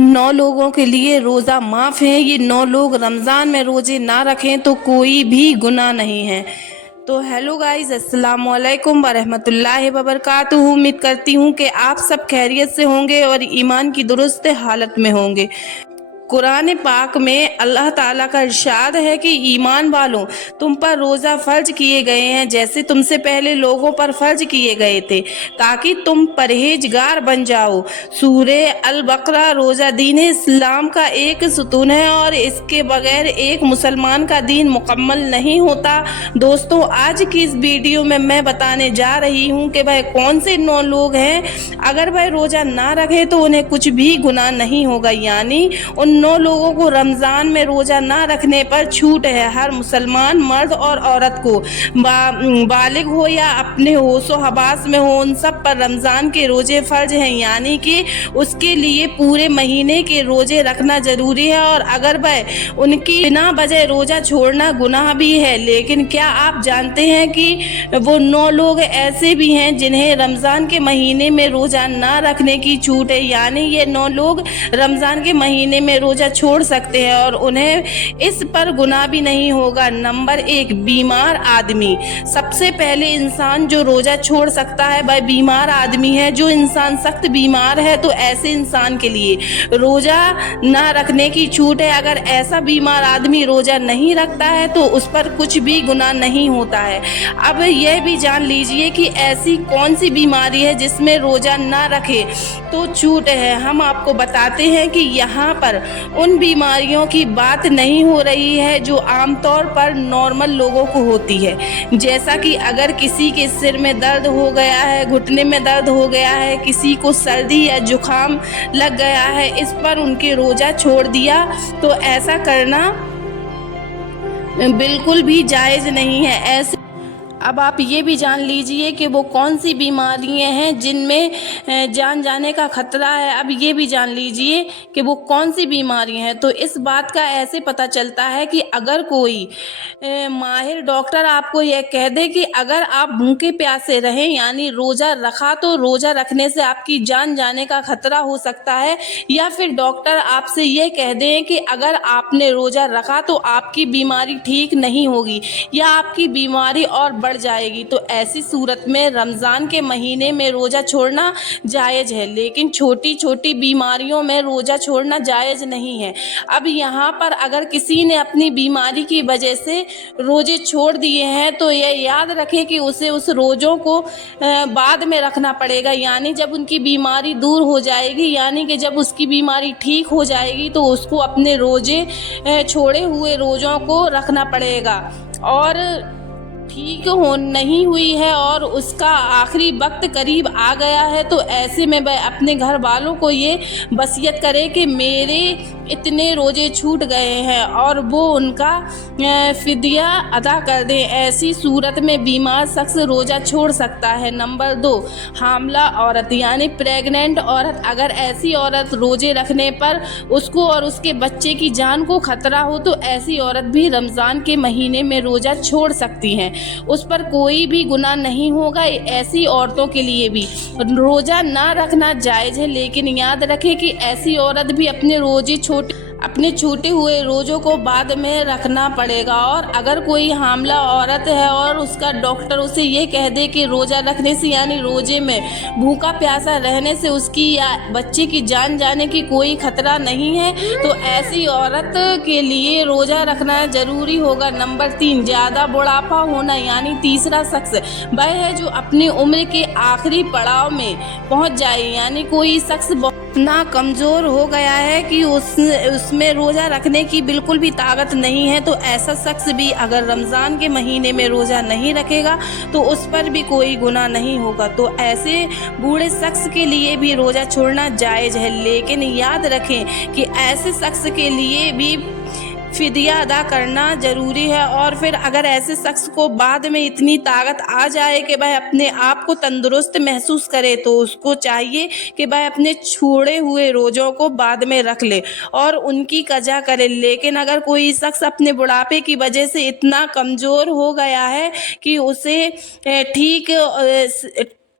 9 लोगों के लिए रोज़ा माफ़ है। ये 9 लोग रमज़ान में रोज़े ना रखें तो कोई भी गुनाह नहीं है। तो हेलो गाइस, अस्सलाम वालेकुम वरहमतुल्लाहि वबरकातुहू। उम्मीद करती हूँ कि आप सब खैरियत से होंगे और ईमान की दुरुस्त हालत में होंगे। कुरान पाक में अल्लाह ताला का इरशाद है कि ईमान वालों, तुम पर रोज़ा फ़र्ज किए गए हैं जैसे तुमसे पहले लोगों पर फ़र्ज किए गए थे, ताकि तुम परहेजगार बन जाओ। सूरे अल बकरा रोज़ा दीन इस्लाम का एक सुतून है और इसके बगैर एक मुसलमान का दीन मुकम्मल नहीं होता। दोस्तों, आज की इस वीडियो में मैं बताने जा रही हूँ कि वह कौन से 9 लोग हैं, अगर वह रोज़ा ना रखे तो उन्हें कुछ भी गुनाह नहीं होगा। यानी उन 9 लोगों को रमज़ान में रोज़ा ना रखने पर छूट है। हर मुसलमान मर्द और औरत को, बालिग हो या अपने होशो हवास में हो, उन सब पर रमज़ान के रोज़े फ़र्ज हैं। यानी कि उसके लिए पूरे महीने के रोज़े रखना ज़रूरी है और अगर वह उनकी बिना वजह रोज़ा छोड़ना गुनाह भी है। लेकिन क्या आप जानते हैं कि वो 9 लोग ऐसे भी हैं जिन्हें रमज़ान के महीने में रोज़ा ना रखने की छूट है। यानी ये 9 लोग रमज़ान के महीने में रोज़ा छोड़ सकते हैं और उन्हें इस पर गुनाह भी नहीं होगा। नंबर 1, बीमार आदमी। सबसे पहले इंसान जो रोज़ा छोड़ सकता है वह बीमार आदमी है। जो इंसान सख्त बीमार है तो ऐसे इंसान के लिए रोज़ा ना रखने की छूट है। अगर ऐसा बीमार आदमी रोज़ा नहीं रखता है तो उस पर कुछ भी गुनाह नहीं होता है। अब यह भी जान लीजिए कि ऐसी कौन सी बीमारी है जिसमें रोज़ा ना रखे तो छूट है। हम आपको बताते हैं कि यहाँ पर उन बीमारियों की बात नहीं हो रही है जो आमतौर पर नॉर्मल लोगों को होती है। जैसा कि अगर किसी के सिर में दर्द हो गया है, घुटने में दर्द हो गया है, किसी को सर्दी या जुकाम लग गया है, इस पर उनके रोज़ा छोड़ दिया तो ऐसा करना बिल्कुल भी जायज़ नहीं है। ऐसे अब आप ये भी जान लीजिए कि वो कौन सी बीमारियां हैं जिनमें जान जाने का खतरा है। अब ये भी जान लीजिए कि वो कौन सी बीमारियां हैं। तो इस बात का ऐसे पता चलता है कि अगर कोई माहिर डॉक्टर आपको यह कह दे कि अगर आप भूखे प्यासे रहें, यानी रोज़ा रखा तो रोज़ा रखने से आपकी जान जाने का खतरा हो सकता है, या फिर डॉक्टर आपसे यह कह दें कि अगर आपने रोज़ा रखा तो आपकी बीमारी ठीक नहीं होगी या आपकी बीमारी और बढ़ जाएगी, तो ऐसी सूरत में रमज़ान के महीने में रोज़ा छोड़ना जायज़ है। लेकिन छोटी छोटी बीमारियों में रोज़ा छोड़ना जायज़ नहीं है। अब यहाँ पर अगर किसी ने अपनी बीमारी की वजह से रोज़े छोड़ दिए हैं तो यह याद रखें कि उसे उस रोज़ों को बाद में रखना पड़ेगा। यानी जब उनकी बीमारी दूर हो जाएगी, यानी कि जब उसकी बीमारी ठीक हो जाएगी तो उसको अपने रोज़े छोड़े हुए रोज़ों को रखना पड़ेगा। और ठीक हो नहीं हुई है और उसका आखिरी वक्त करीब आ गया है तो ऐसे में वह अपने घर वालों को ये वसीयत करे कि मेरे इतने रोज़े छूट गए हैं और वो उनका फिदिया अदा कर दें। ऐसी सूरत में बीमार शख्स रोज़ा छोड़ सकता है। नंबर 2, हामला औरत यानी प्रेग्नेंट औरत। अगर ऐसी औरत रोज़े रखने पर उसको और उसके बच्चे की जान को खतरा हो तो ऐसी औरत भी रमज़ान के महीने में रोज़ा छोड़ सकती हैं। उस पर कोई भी गुनाह नहीं होगा। ऐसी औरतों के लिए भी रोज़ा ना रखना जायज़ है। लेकिन याद रखें कि ऐसी औरत भी अपने छूटे हुए रोज़ों को बाद में रखना पड़ेगा। और अगर कोई हामला औरत है और उसका डॉक्टर उसे ये कह दे कि रोज़ा रखने से, यानी रोज़े में भूखा प्यासा रहने से उसकी या बच्चे की जान जाने की कोई खतरा नहीं है, तो ऐसी औरत के लिए रोज़ा रखना ज़रूरी होगा। नंबर 3, ज़्यादा बुढ़ापा होना यानी तीसरा शख्स वह है जो अपनी उम्र के आखिरी पड़ाव में पहुँच जाए। यानी कोई शख्स इतना कमज़ोर हो गया है कि उसमें रोज़ा रखने की बिल्कुल भी ताकत नहीं है, तो ऐसा शख्स भी अगर रमज़ान के महीने में रोज़ा नहीं रखेगा तो उस पर भी कोई गुनाह नहीं होगा। तो ऐसे बूढ़े शख्स के लिए भी रोज़ा छोड़ना जायज़ है। लेकिन याद रखें कि ऐसे शख्स के लिए भी फिदिया अदा करना ज़रूरी है। और फिर अगर ऐसे शख्स को बाद में इतनी ताकत आ जाए कि वह अपने आप को तंदुरुस्त महसूस करे तो उसको चाहिए कि वह अपने छोड़े हुए रोज़ों को बाद में रख ले और उनकी कज़ा करे। लेकिन अगर कोई शख्स अपने बुढ़ापे की वजह से इतना कमज़ोर हो गया है कि उसे ठीक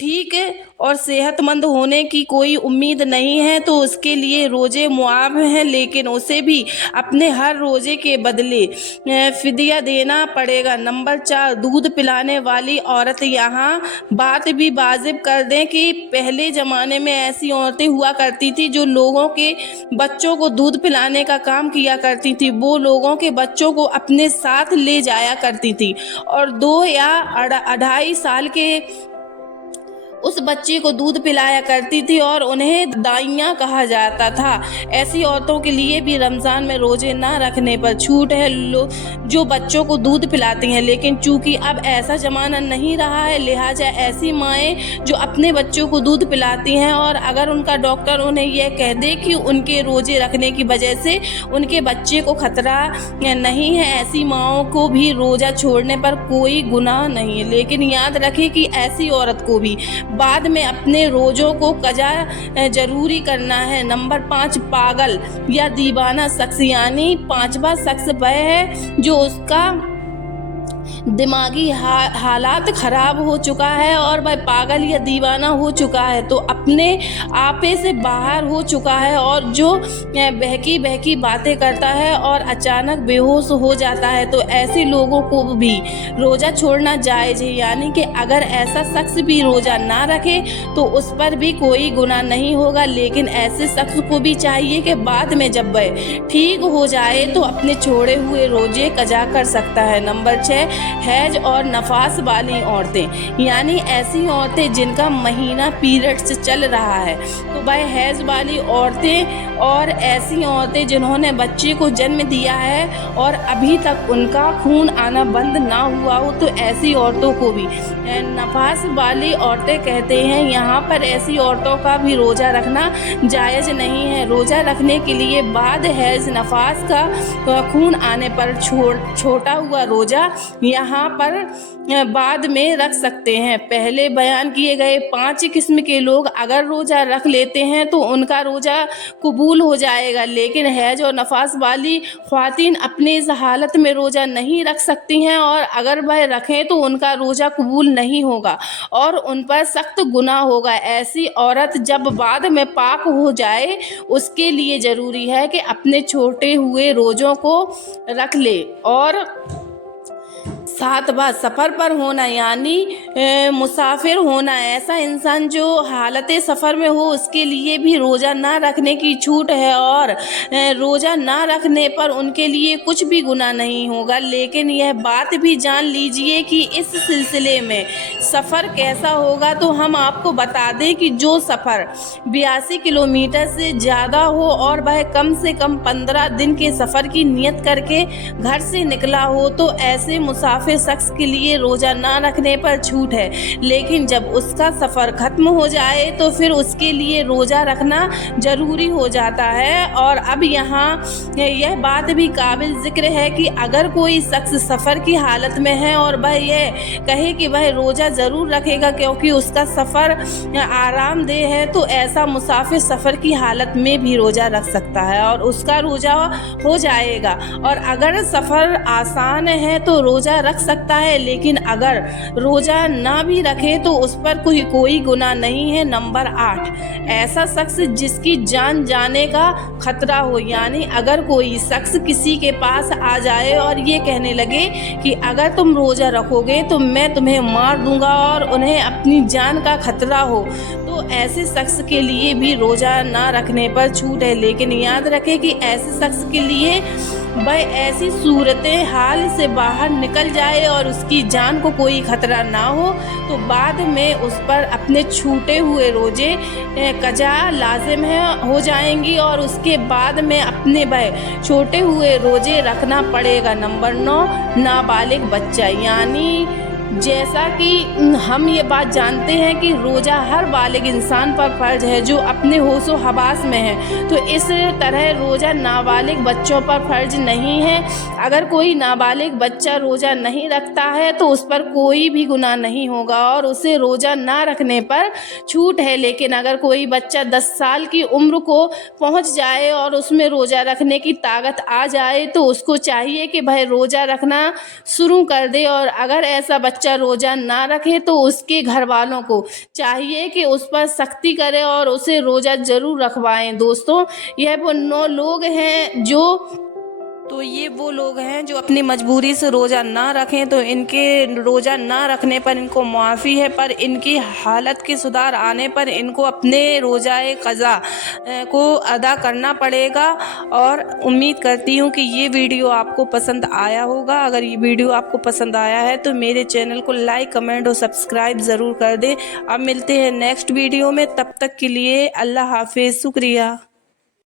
ठीक और सेहतमंद होने की कोई उम्मीद नहीं है तो उसके लिए रोज़े मुआब हैं, लेकिन उसे भी अपने हर रोज़े के बदले फिदिया देना पड़ेगा। नंबर 4, दूध पिलाने वाली औरत। यहाँ बात भी वाजिब कर दें कि पहले ज़माने में ऐसी औरतें हुआ करती थी जो लोगों के बच्चों को दूध पिलाने का काम किया करती थी। वो लोगों के बच्चों को अपने साथ ले जाया करती थी और 2 या 2.5 साल के उस बच्चे को दूध पिलाया करती थी और उन्हें दाइयाँ कहा जाता था। ऐसी औरतों के लिए भी रमज़ान में रोज़े ना रखने पर छूट है, जो बच्चों को दूध पिलाती हैं। लेकिन चूँकि अब ऐसा ज़माना नहीं रहा है, लिहाजा ऐसी माएँ जो अपने बच्चों को दूध पिलाती हैं और अगर उनका डॉक्टर उन्हें यह कह दे कि उनके रोज़े रखने की वजह से उनके बच्चे को खतरा नहीं है, ऐसी माँओं को भी रोज़ा छोड़ने पर कोई गुनाह नहीं है। लेकिन याद रखें कि ऐसी औरत को भी बाद में अपने रोज़ों को कज़ा जरूरी करना है। नंबर 5, पागल या दीवाना शख्स। यानी 5वां शख्स वह है जो उसका दिमागी हालात ख़राब हो चुका है और वह पागल या दीवाना हो चुका है, तो अपने आपे से बाहर हो चुका है और जो बहकी बहकी बातें करता है और अचानक बेहोश हो जाता है, तो ऐसे लोगों को भी रोज़ा छोड़ना जायज़ है। यानी कि अगर ऐसा शख्स भी रोज़ा ना रखे तो उस पर भी कोई गुनाह नहीं होगा, लेकिन ऐसे शख्स को भी चाहिए कि बाद में जब वह ठीक हो जाए तो अपने छोड़े हुए रोज़े कज़ा कर सकता है। नंबर 6, हैज और नफास वाली औरतें। यानी ऐसी औरतें जिनका महीना पीरियड्स चल रहा है, तो वह हैज वाली औरतें और ऐसी औरतें जिन्होंने बच्चे को जन्म दिया है और अभी तक उनका खून आना बंद ना हुआ हो, तो ऐसी औरतों को भी नफास वाली औरतें कहते हैं। यहाँ पर ऐसी औरतों का भी रोज़ा रखना जायज़ नहीं है। रोज़ा रखने के लिए बाद हैज नफास का खून आने पर छोटा हुआ रोज़ा यहाँ पर बाद में रख सकते हैं। पहले बयान किए गए 5 किस्म के लोग अगर रोज़ा रख लेते हैं तो उनका रोज़ा कबूल हो जाएगा, लेकिन हैज और नफास वाली ख्वातीन अपनी इस हालत में रोज़ा नहीं रख सकती हैं और अगर वह रखें तो उनका रोज़ा कबूल नहीं होगा और उन पर सख्त गुनाह होगा। ऐसी औरत जब बाद में पाक हो जाए उसके लिए ज़रूरी है कि अपने छोटे हुए रोज़ों को रख ले। और 7वां, सफ़र पर होना यानी मुसाफिर होना। ऐसा इंसान जो हालत सफ़र में हो उसके लिए भी रोज़ा ना रखने की छूट है और रोज़ा ना रखने पर उनके लिए कुछ भी गुनाह नहीं होगा। लेकिन यह बात भी जान लीजिए कि इस सिलसिले में सफ़र कैसा होगा, तो हम आपको बता दें कि जो सफ़र 82 किलोमीटर से ज़्यादा हो और वह कम से कम 15 दिन के सफ़र की नियत करके घर से निकला हो, तो ऐसे मुसाफिर शख्स के लिए रोज़ा ना रखने पर छूट है। लेकिन जब उसका सफ़र ख़त्म हो जाए तो फिर उसके लिए रोज़ा रखना ज़रूरी हो जाता है। और अब यहाँ यह बात भी काबिल ज़िक्र है कि अगर कोई शख्स सफ़र की हालत में है और वह यह कहे कि वह रोज़ा ज़रूर रखेगा क्योंकि उसका सफ़र आरामदेह है, तो ऐसा मुसाफिर सफ़र की हालत में भी रोज़ा रख सकता है और उसका रोज़ा हो जाएगा। और अगर सफ़र आसान है तो रोज़ा रख सकता है, लेकिन अगर रोज़ा ना भी रखे तो उस पर कोई गुनाह नहीं है। नंबर 8, ऐसा शख्स जिसकी जान जाने का खतरा हो। यानी अगर कोई शख्स किसी के पास आ जाए और ये कहने लगे कि अगर तुम रोज़ा रखोगे तो मैं तुम्हें मार दूंगा और उन्हें अपनी जान का खतरा हो, तो ऐसे शख्स के लिए भी रोज़ा ना रखने पर छूट है। लेकिन याद रखें कि ऐसे शख्स के लिए वह ऐसी सूरतें हाल से बाहर निकल जाए और उसकी जान को कोई खतरा ना हो, तो बाद में उस पर अपने छूटे हुए रोज़े कज़ा लाजिम हो जाएंगी और उसके बाद में अपने वह छोटे हुए रोज़े रखना पड़ेगा। नंबर 9, नाबालिग बच्चा। यानी जैसा कि हम ये बात जानते हैं कि रोज़ा हर बालिग इंसान पर फ़र्ज है जो अपने होशो हवास में है, तो इस तरह रोज़ा नाबालिग बच्चों पर फ़र्ज नहीं है। अगर कोई नाबालिग बच्चा रोज़ा नहीं रखता है तो उस पर कोई भी गुनाह नहीं होगा और उसे रोज़ा ना रखने पर छूट है। लेकिन अगर कोई बच्चा 10 साल की उम्र को पहुंच जाए और उसमें रोज़ा रखने की ताकत आ जाए तो उसको चाहिए कि वह रोज़ा रखना शुरू कर दे। और अगर ऐसा बच्चा बच्चा रोज़ा ना रखे तो उसके घर वालों को चाहिए कि उस पर सख्ती करे और उसे रोज़ा ज़रूर रखवाएं। दोस्तों, यह वो 9 लोग हैं ये वो लोग हैं जो अपनी मजबूरी से रोज़ा ना रखें, तो इनके रोज़ा ना रखने पर इनको मुआफ़ी है, पर इनकी हालत के सुधार आने पर इनको अपने रोज़ाए क़ज़ा को अदा करना पड़ेगा। और उम्मीद करती हूँ कि ये वीडियो आपको पसंद आया होगा। अगर ये वीडियो आपको पसंद आया है तो मेरे चैनल को लाइक, कमेंट और सब्सक्राइब ज़रूर कर दें। अब मिलते हैं नेक्स्ट वीडियो में, तब तक के लिए अल्लाह हाफ़िज़। शुक्रिया।